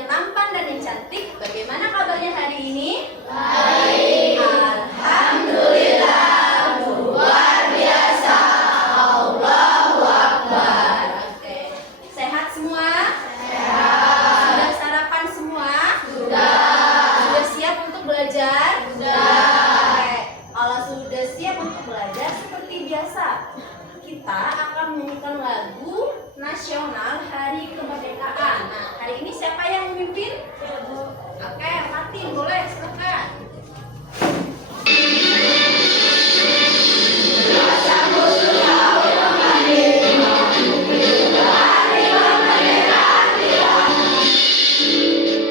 yang tampan dan yang cantik. Bagaimana kabarnya hari ini? Baik. Alhamdulillah, luar biasa. Allahu Akbar. Oke. Sehat semua? Sehat. Sudah sarapan semua? Sudah. Sudah siap untuk belajar? Sudah. Oke. Kalau sudah siap untuk belajar, seperti biasa, kita akan menyanyikan lagu nasional Hari Kemerdekaan. Nah, hari ini siapa yang memimpin? Oke, Fatin, boleh, silakan.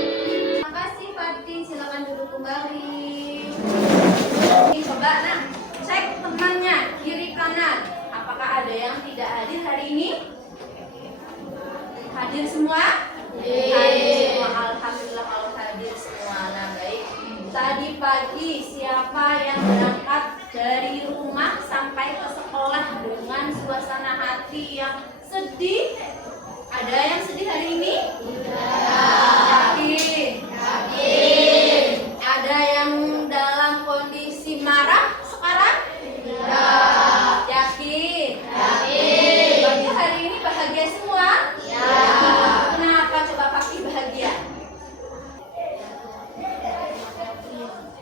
Terima kasih Fatin, silakan duduk kembali. Ini coba, nah, cek temannya kiri kanan. Apakah ada yang tidak hadir hari ini? Hadir semua? Hadir semua. Alhamdulillah kalau hadir semua. Nah, baik. Tadi pagi siapa yang berangkat dari rumah sampai ke sekolah dengan suasana hati yang sedih? Ada yang sedih hari ini? Yakin? Yakin. Ada yang dalam kondisi marah sekarang? Tidak. Yakin? Yakin. Berarti hari ini bahagia semua? Ya. Kenapa coba Fakih bahagia?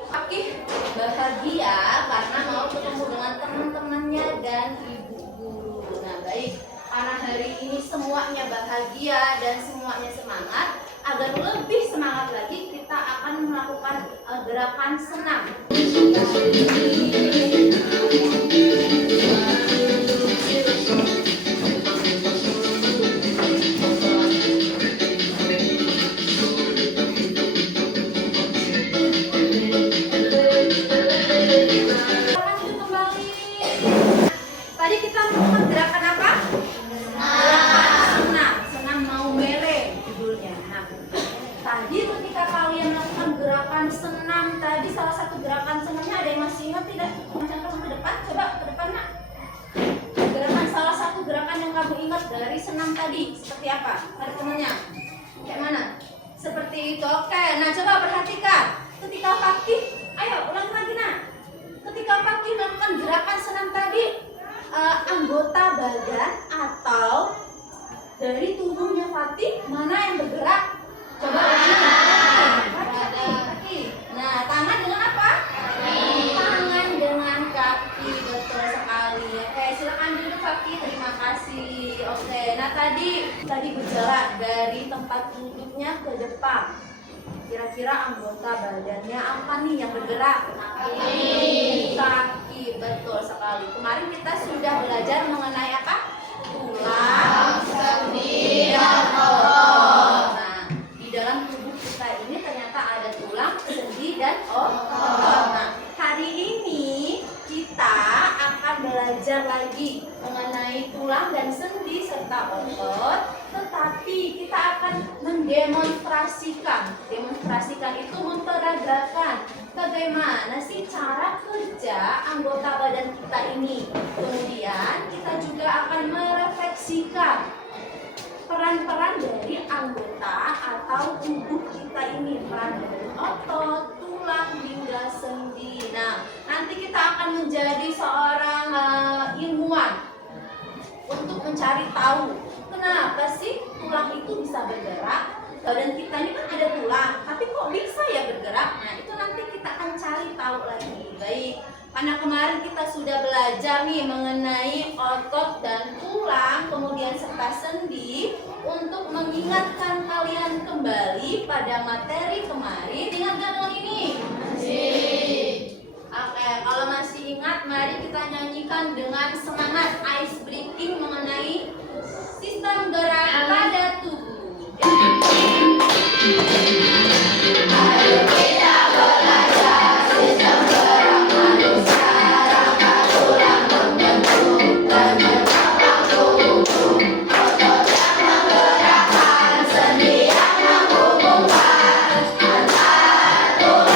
Fakih bahagia karena mau ketemu dengan teman-temannya dan ibu guru. Nah, baik. Karena hari ini semuanya bahagia dan semuanya semangat, agar lebih semangat lagi kita akan melakukan gerakan senam. Lanjut kembali. Tadi kita melakukan gerakan apa? Senam mau mele judulnya. Nah, tadi ketika kalian melakukan gerakan senam tadi, salah satu gerakan senamnya ada yang masih ingat tidak? Macam ke depan, coba ke depan nak. Gerakan salah satu gerakan yang kamu ingat dari senam tadi seperti apa? Ada temannya? Kayak mana? Seperti itu. Oke. Nah, coba perhatikan. Ketika Fakih, ayo ulang lagi nak. Ketika Fakih melakukan gerakan senam tadi, anggota badan atau dari tubuhnya Fatih mana yang bergerak? Coba kaki. Nah, tangan dengan apa? Tangan dengan kaki, betul sekali. Oke, silakan duduk Fatih. Terima kasih. Oke, nah tadi berjalan dari tempat duduknya ke depan. Kira-kira anggota badannya apa nih yang bergerak? Kaki, betul sekali. Kemarin kita sudah belajar mengenai apa? Tulang, sendi, dan otot. Nah, di dalam tubuh kita ini ternyata ada tulang, sendi, dan otot. Nah, hari ini kita akan belajar lagi mengenai tulang dan sendi serta otot, tetapi kita akan mendemonstrasikan. Demonstrasikan itu memperagakan bagaimana sih cara kerja anggota badan kita ini. Kemudian kita juga akan merefleksikan peran-peran dari anggota atau tubuh kita ini, peran dari otot, tulang, hingga sendi. Nah, nanti kita akan menjadi seorang ilmuwan untuk mencari tahu kenapa sih tulang itu bisa bergerak. Badan kita ini kan ada tulang, tapi kok bisa ya bergerak? Nah, itu nanti kita akan cari tahu lagi. Baik, karena kemarin kita sudah belajar nih mengenai otot dan tulang, kemudian serta sendi. Untuk mengingatkan kalian kembali pada materi kemarin, ingat nggak dengan ini? Masih. Oke, kalau masih ingat, mari kita nyanyikan dengan semangat ice breaking mengenai sistem gerak pada tubuh. Ayo kita belajar sistem gerak manusia, rangka tulang membentuk dan bergerak tubuh, otot yang menggerakkan, sendi yang menghubungkan antar tulang.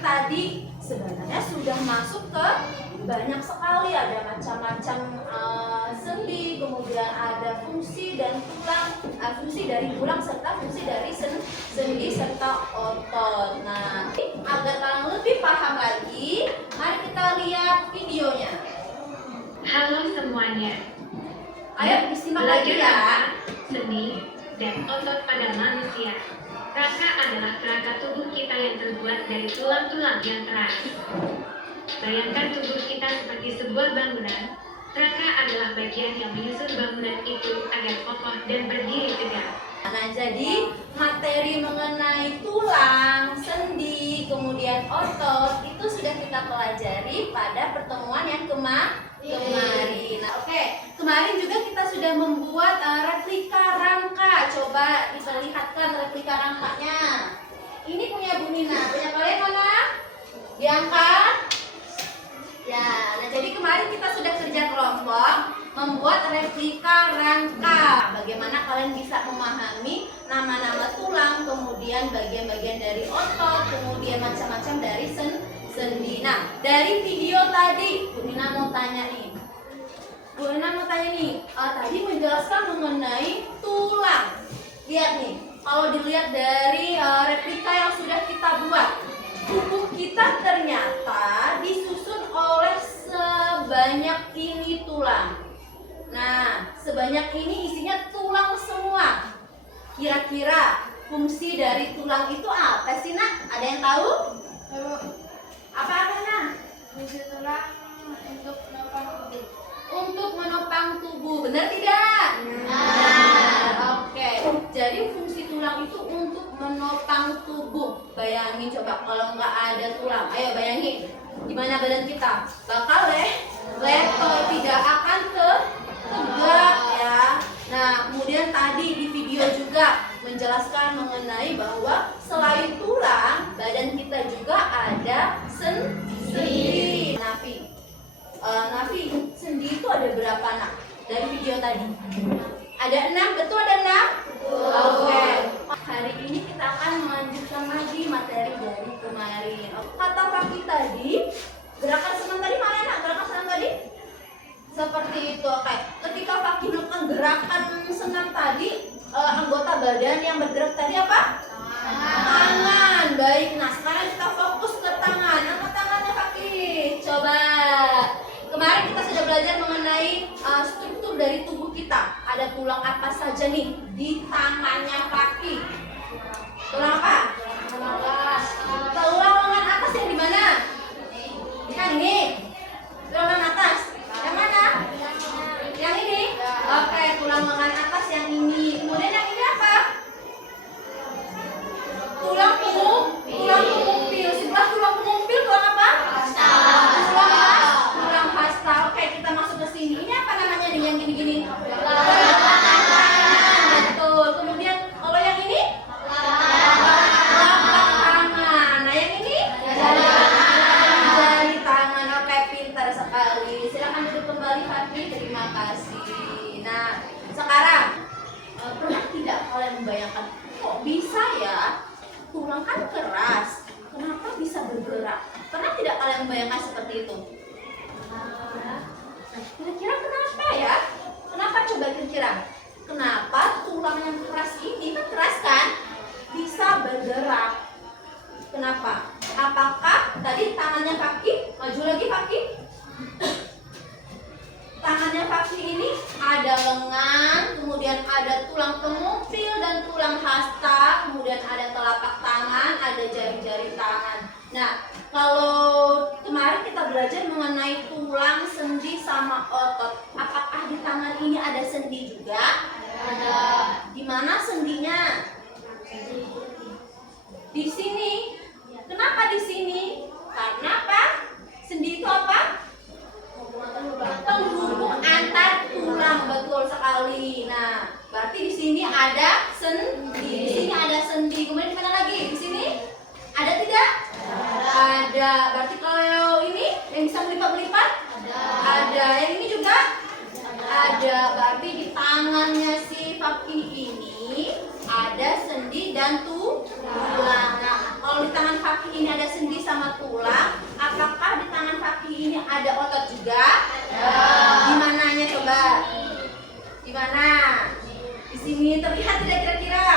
tadi sebenarnya sudah masuk ke banyak sekali, ada macam-macam sendi, kemudian ada fungsi dan tulang, fungsi dari tulang serta fungsi dari sendi serta otot. Nah, agar kalian lebih paham lagi, mari kita lihat videonya. Halo semuanya. Ayo disimak lagi ya. Sendi dan otot pada manusia. Raka adalah kerangka tubuh kita yang terbuat dari tulang-tulang yang keras. Bayangkan tubuh kita seperti sebuah bangunan. Raka adalah bagian yang menyusun bangunan itu agar kokoh dan berdiri tegak. Nah, jadi materi mengenai tulang, sendi, kemudian otot itu sudah kita pelajari pada pertemuan yang kemarin. Nah, oke. Kemarin juga kita sudah membuat replika rangka. Coba diperlihatkan replika rangkanya. Ini punya Bu Nina. Punya kalian mana? Diangkat. Ya, nah jadi kemarin kita sudah kerja kelompok membuat replika rangka. Bagaimana kalian bisa memahami nama-nama tulang, kemudian bagian-bagian dari otot, kemudian macam-macam dari sendi. Nah, dari video tadi, Bu Nina mau tanya nih. Tadi menjelaskan mengenai tulang. Lihat nih, kalau dilihat dari replika yang sudah kita buat, tubuh kita ternyata disusun oleh sebanyak ini tulang. Nah, sebanyak ini isinya tulang semua. Kira-kira fungsi dari tulang itu apa sih, Nak? Ada yang tahu? Apa, Nak? Fungsi tulang untuk menopang tubuh. Untuk menopang tubuh, benar tidak? Benar. Oke. Jadi fungsi tulang itu untuk menopang tubuh. Bayangin coba kalau nggak ada tulang. Ayo bayangin, gimana badan kita? Bakal leto, tidak akan tegak ya. Nah, kemudian tadi di video juga menjelaskan mengenai bahwa selain tulang, badan kita juga ada sendi. Nafi, sendi itu ada berapa, Nak? Dari video tadi ada 6, betul ada 6? Oke. Hari ini kita akan melanjutkan lagi materi dari kemarin. Kata Fakih tadi, gerakan senam tadi mana, Nak? Gerakan senam tadi? Seperti itu, oke. Ketika Fakih melakukan gerakan senam tadi, anggota badan yang bergerak tadi apa? Tangan. Baik, nah sekarang kita fokus ke tangan. Angkat tangannya Fakih. Coba. Kemarin kita sudah belajar mengenai struktur dari tubuh kita. Ada tulang apa saja nih di tangannya Fakih? Tulang apa? Tulang lengan atas yang di mana? Yang ini. Tulang lengan atas. Yang mana? Yang ini. Oke, tulang lengan atas yang ini. Kemudian yang ini apa? Tulang pengumpil. Sebelah tulang pengumpil tulang apa? Tulang hasta. Oke, kita masuk ke sini. Ini apa namanya nih yang gini-gini? Betul. Kemudian kalau yang ini? Telapak tangan. Nah, yang ini? Jari tangan. Oke, pintar sekali. Silakan duduk kembali, Fakih. Terima kasih. Nah, sekarang pernah tidak kalian membayangkan kok bisa ya? Tulang kan keras, kenapa bisa bergerak? Pernah tidak kalian membayangkan seperti itu? Kira-kira kenapa ya? Kenapa coba kira-kira? Kenapa tulang yang keras ini, kan keras kan? Bisa bergerak. Kenapa? Apakah tadi tangannya Fakih? Maju lagi Fakih. Tangannya Fakih ini ada lengan, kemudian ada tulang pengumpil dan tulang hasta, kemudian ada telapak tangan, ada jari-jari tangan. Nah, kalau kemarin kita belajar mengenai tulang, sendi, sama otot. Apakah di tangan ini ada sendi juga? Ada. Di mana sendinya? Di sini. Kenapa di sini? Karena apa? Sendi itu apa? Penghubung antar tulang, betul sekali. Nah, berarti di sini ada sendi. Di sini ada sendi. Kemudian di mana lagi? Di sini ada tidak? Ada. Berarti kalau ini yang bisa melipat-melipat? Ada. Yang ini juga? Ada. Berarti di tangannya si Fakih ini ada sendi dan tulang. Nah, kalau di tangan kaki ini ada sendi sama tulang, apakah di tangan kaki ini ada otot juga? Gimananya coba? Gimana? Di sini terlihat tidak kira-kira?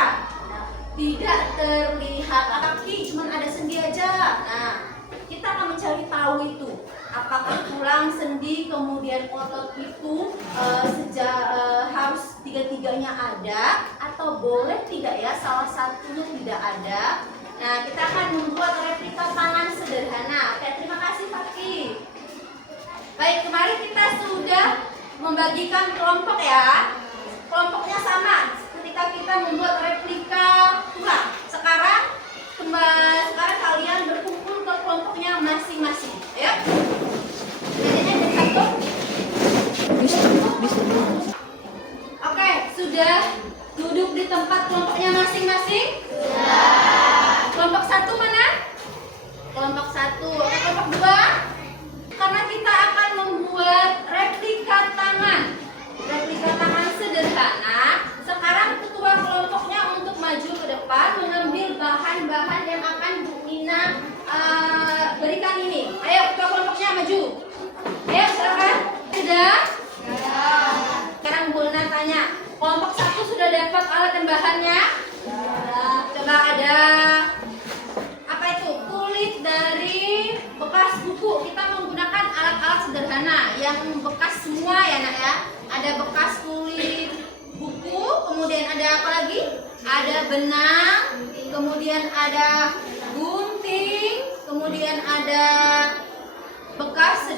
Tidak terlihat, kaki cuma ada sendi aja. Nah, kita akan mencari tahu itu apakah tulang, sendi, kemudian otot itu harus tiga-tiganya ada atau boleh tidak ya salah satunya tidak ada. Nah, kita akan membuat replika tangan sederhana. Oke, terima kasih Fakih. Baik, kemarin kita sudah membagikan kelompok ya. Kelompoknya sama ketika kita membuat replika tulang. Sekarang kalian berkumpul ke kelompoknya masing-masing. Ya. Bedanya dari satu. Oke, sudah duduk di tempat kelompoknya masing-masing? Sudah. Kelompok satu mana? Kelompok satu. Oke, kelompok dua. Karena kita akan membuat replika tangan. Replika tangan sederhana. Sekarang ketua kelompoknya untuk maju ke depan mengambil bahan-bahan yang akan Bu Nina berikan ini. Ayo ketua kelompoknya maju. Ayo silakan. Sudah? Sekarang Bu Nina tanya, kelompok satu sudah dapat alat dan bahannya? Coba ada apa itu? Kulit dari bekas buku. Kita menggunakan alat-alat sederhana yang bekas semua ya nak ya. Ada bekas kulit buku, kemudian ada apa lagi? Ada benang, kemudian ada gunting, kemudian ada bekas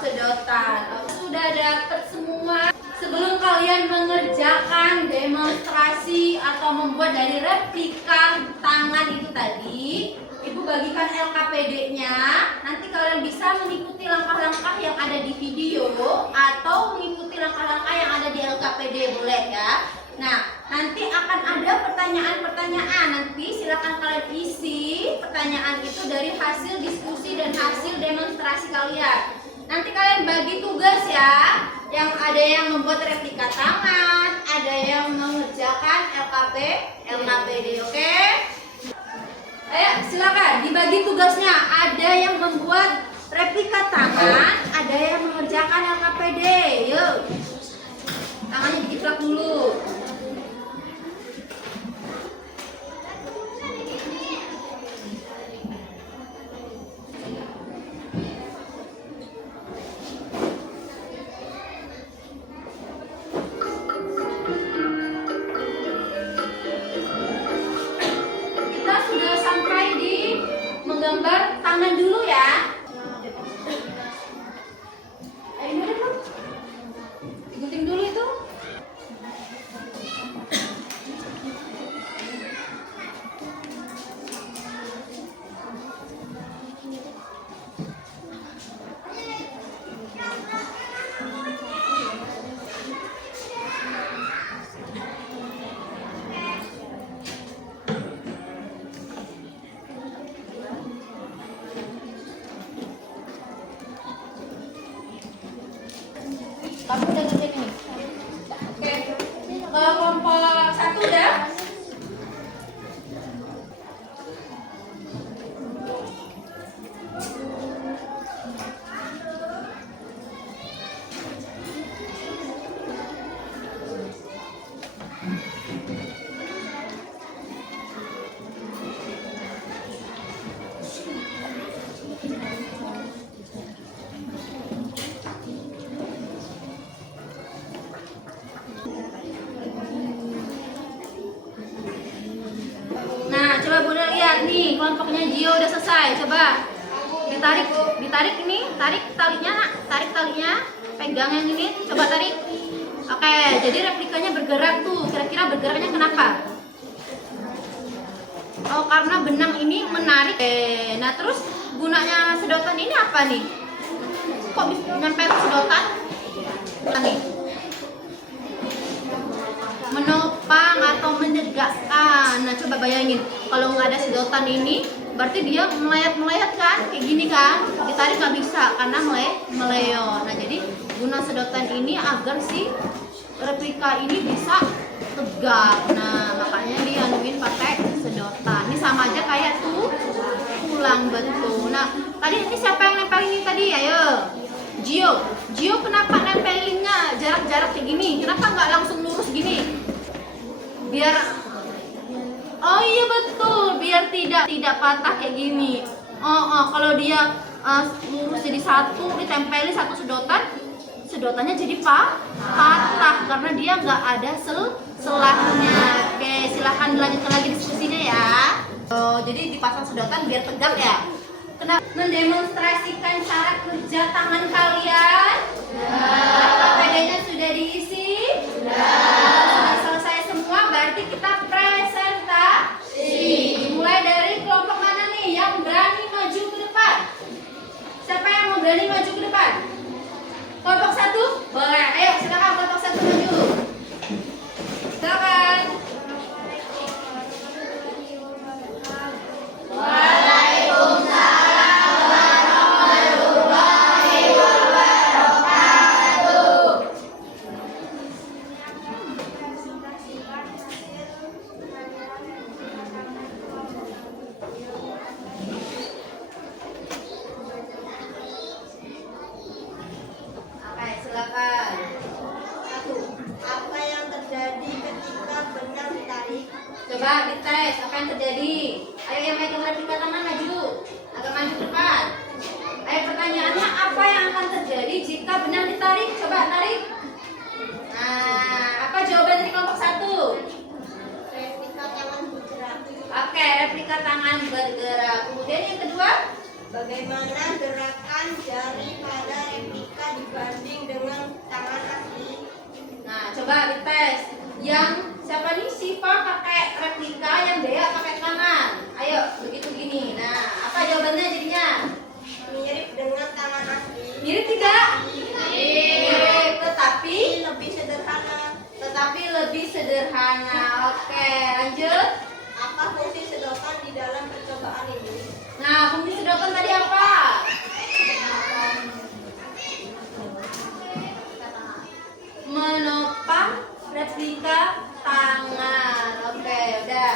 sedotan. Sudah dapat semua. Sebelum kalian mengerjakan demonstrasi atau membuat dari replika tangan itu tadi, Ibu bagikan LKPD-nya. Nanti kalian bisa mengikuti langkah-langkah yang ada di video atau mengikuti langkah-langkah yang ada di LKPD, boleh ya. Nah, nanti akan ada pertanyaan-pertanyaan. Nanti silakan kalian isi pertanyaan itu dari hasil diskusi dan hasil demonstrasi kalian. Nanti kalian bagi tugas ya. Yang ada yang membuat replika tangan, ada yang mengerjakan LKPD, oke? Ayo silakan dibagi tugasnya. Ada yang membuat replika tangan, ada yang mengerjakan LKPD. Yuk, tangannya dijiplak dulu. Menggambar tangan dulu ya. Ayo ini dulu. Digunting dulu itu. Kamu udah ngerjain ini? Oke. Kelompok satu ya. Nih kelompoknya Gio udah selesai. Coba ditarik ini, tarik talinya nak, tarik talinya, pegang yang ini, coba tarik. Oke, jadi replikanya bergerak tuh. Kira-kira bergeraknya kenapa? Oh, karena benang ini menarik. Nah terus gunanya sedotan ini apa nih? Kok bisa nempel sedotan? Nih, menopang atau menegakkan. Nah coba bayangin, kalau nggak ada sedotan ini berarti dia melayat-melayat kan, kayak gini kan, ditarik nggak bisa karena meleo. Nah jadi guna sedotan ini agar si replika ini bisa tegak. Nah makanya dianuin pakai sedotan. Ini sama aja kayak tuh betul. Nah, tadi ini siapa yang nempelin ini tadi? Ayo. Gio kenapa nempelinnya jarak-jarak kayak gini? Kenapa nggak langsung lurus gini? Biar oh iya betul, biar tidak patah kayak gini. Kalau dia lurus jadi satu, ditempeli satu sedotannya jadi patah karena dia nggak ada selahnya. Oke, silahkan dilanjutkan lagi diskusinya ya. Jadi dipasang sedotan biar tegak ya. Kenapa? Mendemonstrasikan cara kerja tangan kalian? KPD-nya sudah diisi? Sudah selesai semua, berarti kita presentasi. Dimulai dari kelompok mana nih yang berani maju ke depan? Siapa yang mau berani maju ke depan? Kelompok 1? Boleh. Ayo silakan kelompok 1 maju. Silakan. Oke, silakan. 1. Apa yang terjadi ketika benang ditarik? Coba dites apa yang terjadi. Ayo yang megang replika tangan maju. Agak maju ke depan. Ayo pertanyaannya apa yang akan terjadi jika benang ditarik? Coba tarik. Nah, apa jawaban dari kelompok 1? Replika tangan bergerak. Oke, replika tangan bergerak. Kemudian yang kedua, Bagaimana gerakan jari pada replika dibanding dengan tangan asli? nah coba dites. Yang siapa nih? Siva pakai replika, yang Dea pakai tangan. Ayo, begitu gini. Nah, apa jawabannya jadinya? Mirip dengan tangan asli. Mirip tidak? Mirip, tetapi lebih sederhana. Oke, lanjut. Apa fungsi sedotan di dalam percobaan ini? Nah, fungsi sedotan tadi apa? Menopang replika tangan. Oke, udah.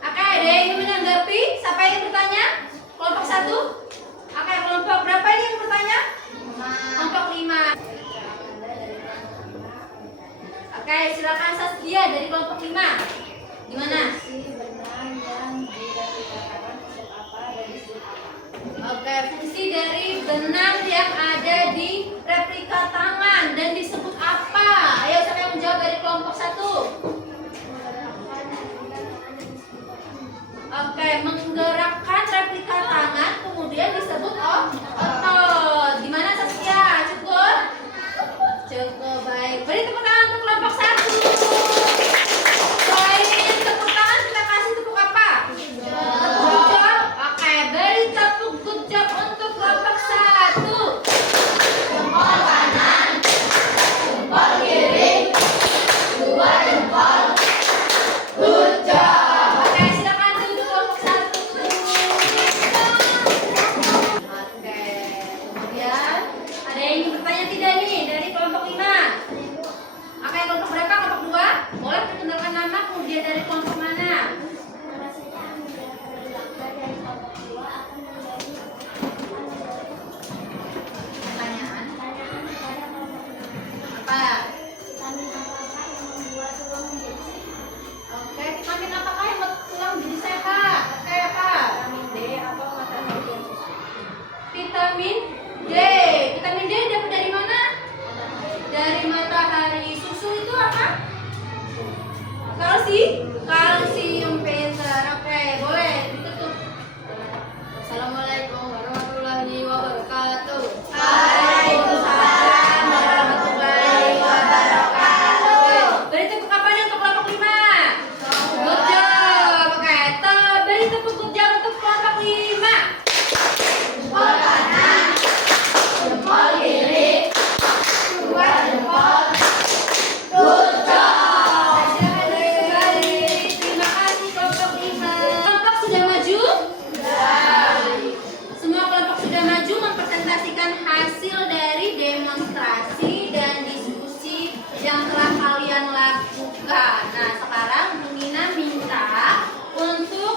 Oke, ada yang ingin menanggapi? Siapa yang bertanya? Kelompok 1? Oke, kelompok berapa ini yang bertanya? Kelompok 5. Oke, silakan Saskia dari kelompok 5. Gimana? Oke, fungsi dari benang yang ada di replika tangan dan disebut apa? Ayo siapa yang menjawab dari kelompok 1? Oke, menggerakkan replika tangan kemudian disebut otot. Gimana Saskia? Cukup? Cukup, baik. Beri tepuk tangan untuk kelompok 1. Selain tepuk tangan kita kasih tepuk apa? Tepuk job. Oke, beri tepuk good job untuk kelompok 1. Jempol kanan, jempol kiri, 2 jempol. Good job. Oke, silakan duduk kelompok 1. Oke, kemudian ada yang ingin bertanya tidak nih dari kelompok 5? Oke, kelompok berapa? Kelompok 2? Boleh perkenalkan nama kemudian dari kelompok mana? Pertanyaan? Apa? Oke, vitamin apakah yang buat tulang jadi sehat? Oke, apa? Vitamin D. Vitamin D dapat dari mana? Dari matahari. Susu itu apa? Kalsium, pintar. Oke, boleh ditutup. Assalamualaikum warahmatullahi wabarakatuh. Waalaikumsalam warahmatullahi wabarakatuh. Oke, beri tepuk apa nih untuk kelompok 5? Good job. Oke, beri tepuk good job untuk kelompok 5. Jempol kanan, jempol kiri, 2 jempol. Good job. Silakan duduk kembali. Terima kasih kelompok 5. Kelompok sudah maju? Sudah. Semua kelompok sudah maju mempresentasikan hasil dari demonstrasi dan diskusi yang telah kalian lakukan. Nah, sekarang Bu Nina minta untuk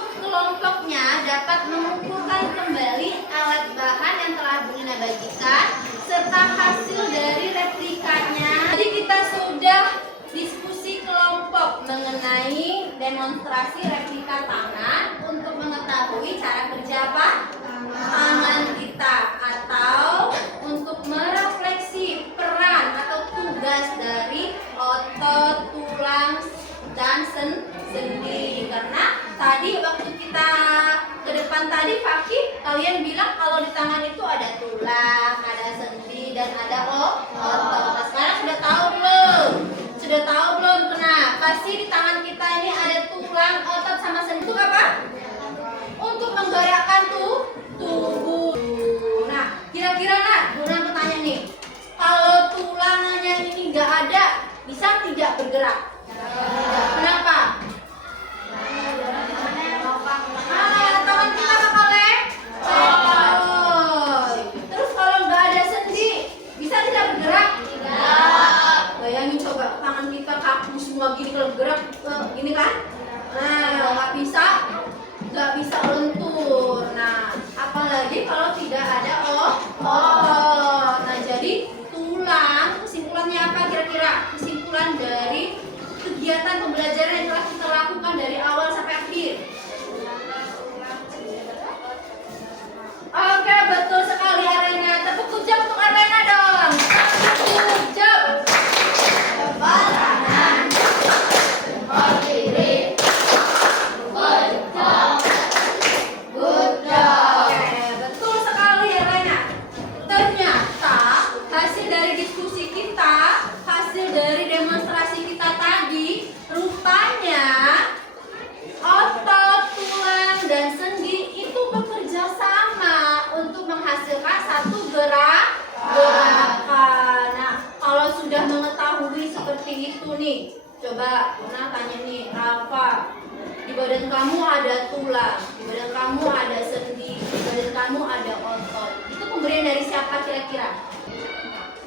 dapat mengumpulkan kembali alat bahan yang telah Bunda bagikan serta hasil dari replikanya. Jadi kita sudah diskusi kelompok mengenai demonstrasi replika tangan untuk mengetahui cara kerja apa? Tangan kita, atau untuk merefleksi peran atau tugas dari otot, tulang, dan sendi. Karena tadi waktu kita ke depan tadi Fakih, kalian bilang kalau di tangan itu ada tulang, ada sendi, dan ada otot. Nah, sekarang sudah tahu belum? Sudah tahu belum kenapa sih di tangan kita ini ada tulang, otot, sama sendi? Itu apa? Untuk menggerakkan tubuh. Nah, kira-kira Bunda mau tanya nih, kalau tulangnya ini nggak ada, bisa tidak bergerak? Kenapa? Tangan kita bakal lepot. Terus kalau nggak ada sendi, bisa tidak bergerak? Tidak. Bayangin coba, tangan kita kaku semua gini, kalau bergerak gini kan? Nah, nggak bisa lentur. Nah, apalagi kalau tidak ada otot. Nah, jadi tulang, kesimpulannya apa kira-kira? Kesimpulan dari kegiatan pembelajaran yang telah kita lakukan dari awal sampai akhir. Oke, betul sekali Arena. Tepuk jam untuk Arena dong. Tepuk jam. Depan kanan, depan kiri. Betul sekali Arena. Ternyata hasil dari diskusi kita, hasil dari demonstrasi kita tadi, rupanya otot, tulang, dan sendi itu bekerja sama untuk menghasilkan satu gerakan. Nah, kalau sudah mengetahui seperti itu nih, coba Bunda tanya nih, Rafa, di badan kamu ada tulang, di badan kamu ada sendi, di badan kamu ada otot. Itu pemberian dari siapa kira-kira?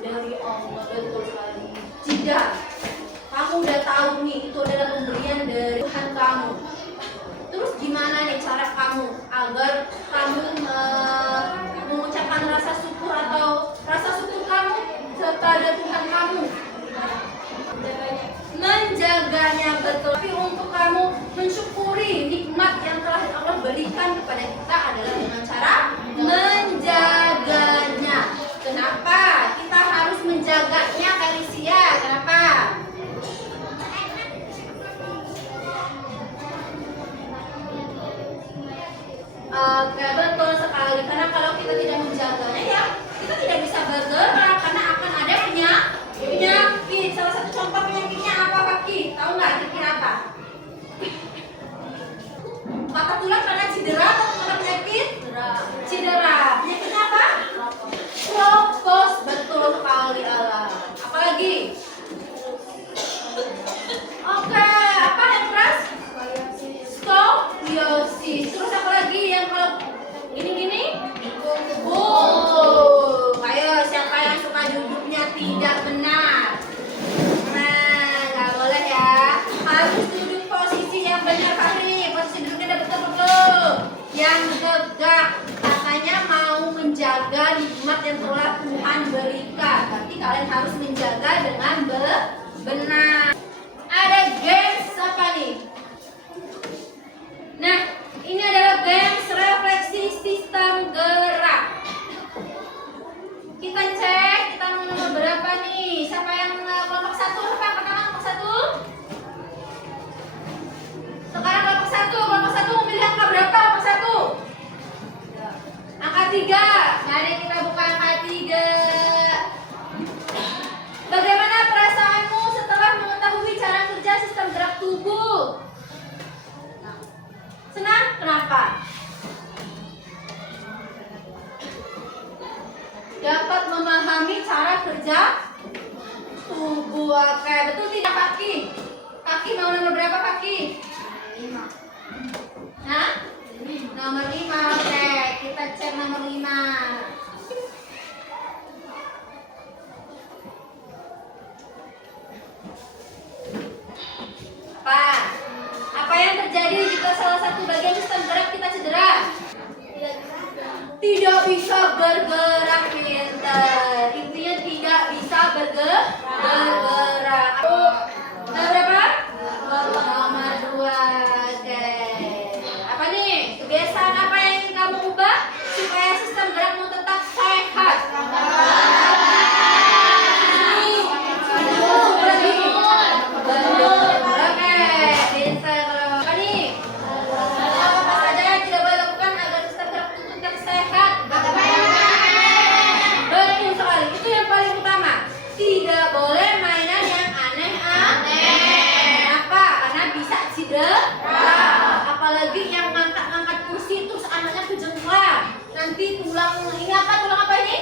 Dari Allah, betul sekali. Jika kamu udah tahu nih, itu adalah pemberian dari Tuhan kamu. Terus gimana nih cara kamu agar kamu mengucapkan rasa syukur atau rasa syukur kamu kepada Tuhan kamu? Menjaganya, betul. Tapi untuk kamu mensyukuri nikmat yang telah Allah berikan kepada kita adalah dengan cara menjaganya. Kenapa kita harus menjaganya, Kalisia? Kenapa? Oke, betul sekali. Karena kalau kita tidak menjaganya, ya kita tidak bisa bergerak karena akan ada penyakit. Salah satu contoh penyakitnya apa, Kaki? Tahu nggak kira-kira apa? Patah tulang karena cedera atau karena penyakit? Cedera. Penyakitnya apa? Kropos. Betul sekali Allah. Apalagi? Oke, apa yang keras? Skoliosis. Terus apa lagi yang kalau gini-gini? Ayo, siapa yang suka duduknya tidak benar? Nah, nggak boleh ya. Harus duduk posisi yang benar, Fahri. Posisi duduknya udah betul-betul. Yang tegak. Katanya mau menjaga nikmat yang telah Tuhan berikan. Berarti kalian harus menjaga dengan benar. Ada games apa nih? Nah, ini adalah games refleksi sistem gerak. Kita cek, kita mau nomor berapa nih? Siapa yang kelompok 1? Siapa pertama kelompok 1? Sekarang kelompok 1 memilih angka berapa? Kelompok 1? Angka 3. Mari kita buka angka 3. Bagaimana perasaanmu setelah mengetahui cara kerja sistem gerak tubuh? Senang? Kenapa? Dapat memahami cara kerja tubuh. Oke, betul tidak Kaki? Kaki mau nomor berapa Kaki? 5. Hah? Nomor 5. Oke, kita cek nomor 5. Apa yang terjadi jika salah satu bagian sistem gerak kita cedera? tidak bisa bergerak pintar. Intinya tidak bisa bergerak. Nomor berapa? Nomor 2. Oke. Apa nih? Kebiasaan apa yang ingin kamu ubah supaya sistem gerakmu tetap sehat? Apalagi yang ngangkat-ngangkat kursi terus anaknya kejengklang. Nanti tulang ini apa? Tulang apa ini?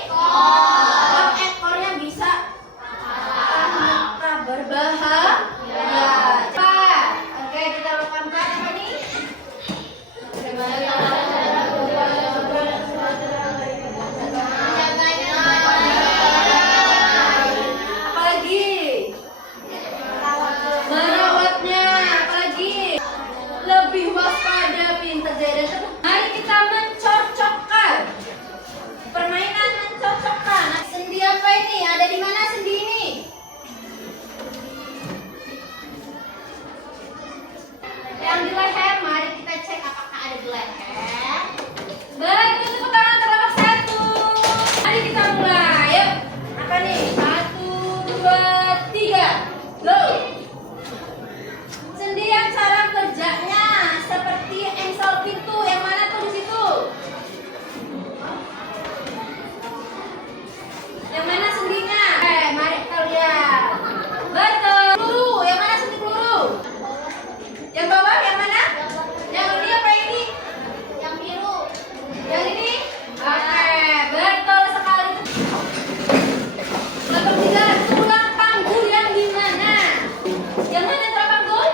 Ekornya bisa berbahaya. Oke, kita lakukan apa nih? Apalagi? Merawatnya. Apalagi? Lebih waspada pintar dan mari kita mencocokkan permainan mencocokkan. Sendi apa ini? Ada di mana sendi ini? Yang di leher, mari kita cek apakah ada di leher. Betul, tepuk tangan terlebih satu. Mari kita mulai. Yuk. Apa nih? 1, 2, 3. Go. Sendi yang cara kerjanya seperti engsel pintu. Yang mana tuh di situ? Yang mana sendinya? Mari kita lihat. Betul. Peluru. Yang mana sendi peluru? Yang bawah yang mana? Yang ini apa ini? Yang biru. Yang ini? Oke, betul sekali. Nomor 3, tulang panggul yang di mana? Yang mana tulang panggul?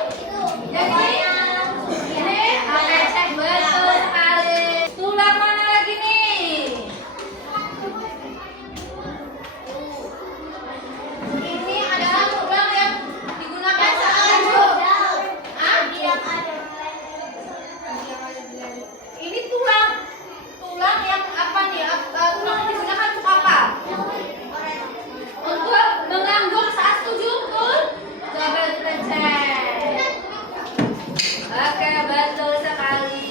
Yang ini? Ini? Oke, cek betul sekali. Tulang mana lagi nih? Ini adalah tulang yang digunakan saat tidur. Ini tulang yang apa nih? Tulang yang digunakan untuk apa? Untuk mengangguk saat setuju, betul? Coba kita cek. Oke, betul sekali.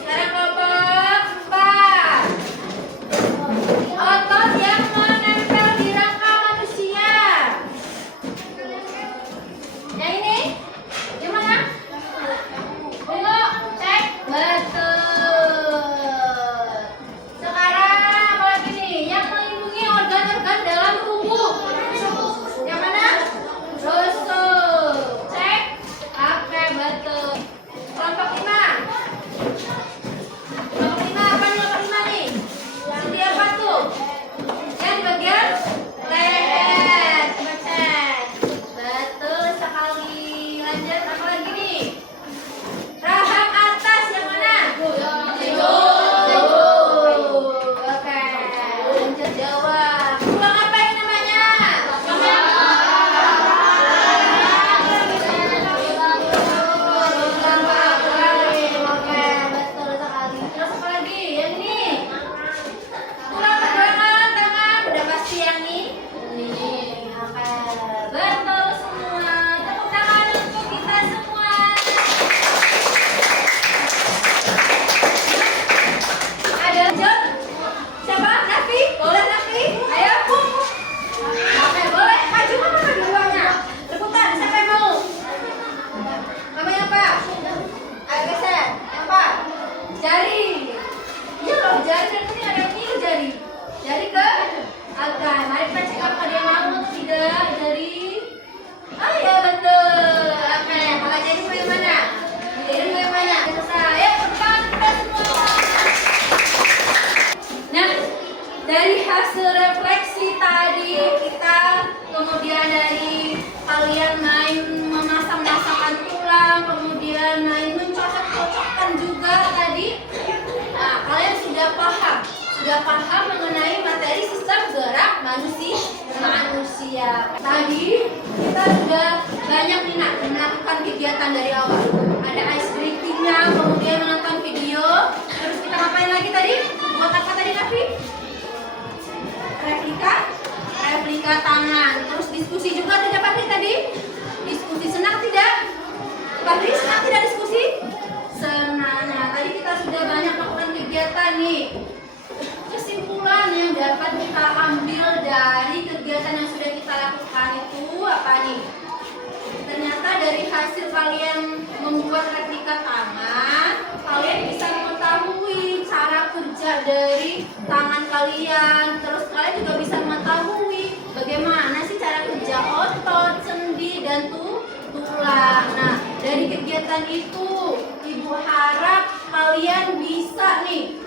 Sekarang kelompok 4. Otot yang menempel di rangka manusia. Yang ini? Yang mana? Tunggu, cek. Betul. Sekarang apa lagi nih? Yang melindungi organ-organ dalam tubuh. Yang mana? Rusuk. Cek. Oke, betul. Kelompok 5. Kelompok 5 apa nih? Kelompok 5 nih. Sendi apa tuh? Yang di bagian leher. Coba cek. Betul sekali. Lanjut apa lagi nih? Rahang atas yang mana? Oke, lanjut jawab. Tulang apa ini namanya? Oke, betul sekali. Terus apa lagi? Yang ini? Tulang pergelangan tangan. Udah pasti yang ini? Oke, betul semua. Tepuk tangan untuk kita semua. Ada lanjut? Siapa? Nafi? Boleh Nafi? Ayo. Oke, boleh. Maju mana lagi uangnya? Rebutan, siapa yang mau? Namanya apa? Ayo geser. Apa? Jari. Iya loh, jari dan ini ada ini ke jari. Jari ke? Oke, mari kita cek apa dia mau atau tidak. Jari. Oh iya betul. Oke, kalau jari mau yang mana? Jari mau yang mana? Selesai. Ayo, tepuk tangan kita semua. Nah, dari hasil refleksi tadi kita, kemudian dari kalian main memasang-masangkan tulang, kemudian main mencocok-cocokkan juga tadi. Nah, kalian sudah paham mengenai materi sistem gerak manusia. Tadi kita sudah banyak melakukan kegiatan dari awal. Ada ice breathing-nya, kemudian menonton video. Terus kita ngapain lagi tadi? Buat apa tadi Nafi? Replika tangan. Terus diskusi juga tidak Pak tadi? Diskusi senang tidak? Pak senang tidak diskusi? Senang. Nah, tadi kita sudah banyak melakukan kegiatan nih. Kesimpulan yang dapat kita ambil dari kegiatan yang sudah kita lakukan itu apa nih? Ternyata dari hasil kalian membuat replika tangan, kalian bisa mengetahui cara kerja dari tangan kalian. Terus kalian juga bisa mengetahui bagaimana sih cara kerja otot, sendi, dan tulang. Nah, dari kegiatan itu, Ibu harap kalian bisa nih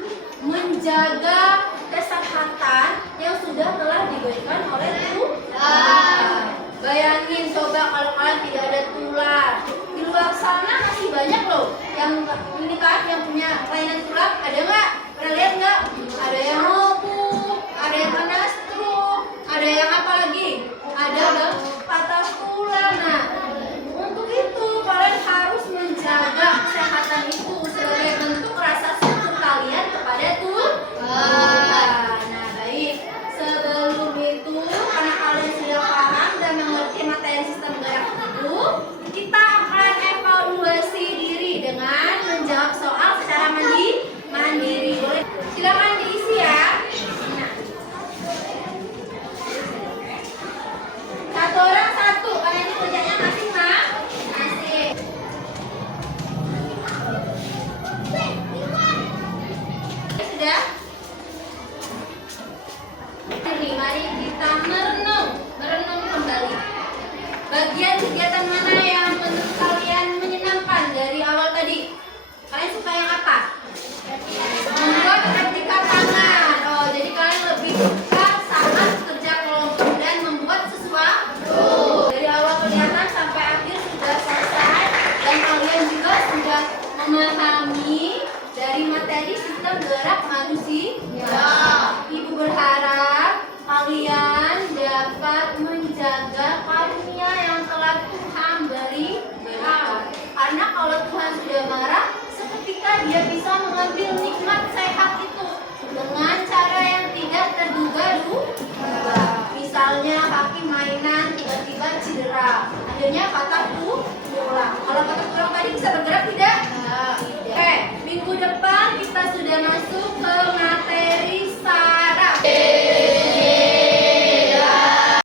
menjaga kesehatan yang telah diberikan oleh Tuhan. Bayangin coba kalau kalian tidak ada tulang. Di luar sana masih banyak loh yang ini kan yang punya kelainan tulang. Ada nggak? Pernah lihat nggak? Ada yang lumpuh, ada yang kena stroke, ada yang apa lagi? Ada patah tulang. Nah, untuk itu kalian harus menjaga kesehatan itu sebagai bentuk rasa syukur kalian kepada Tuhan. Nah, baik. Sebelum itu, karena kalian sudah paham dan mengerti materi sistem gerak tubuh, kita akan evaluasi diri dengan menjawab soal secara mandiri. Boleh? Silakan diisi ya. Nah. Satu orang satu, karena ini kerjanya masing-masing. Sudah? Mari kita merenung kembali. Bagian kegiatan mana yang menurut kalian menyenangkan dari awal tadi? Kalian suka yang apa? Membuat replika tangan. Oh, jadi kalian lebih suka saat kerja kelompok dan membuat sesuatu. Dari awal kelihatan sampai akhir sudah selesai dan kalian juga sudah memahami dari materi sistem gerak manusia. Ibu berharap kalian dapat menjaga karunia yang telah Tuhan berikan. Karena kalau Tuhan sudah marah, seketika Dia bisa mengambil nikmat sehat itu dengan cara yang tidak terduga. Misalnya kaki mainan tiba-tiba cedera, akhirnya patah tulang. Kalau patah tulang tadi bisa bergerak tidak? Oke, minggu depan kita sudah masuk ke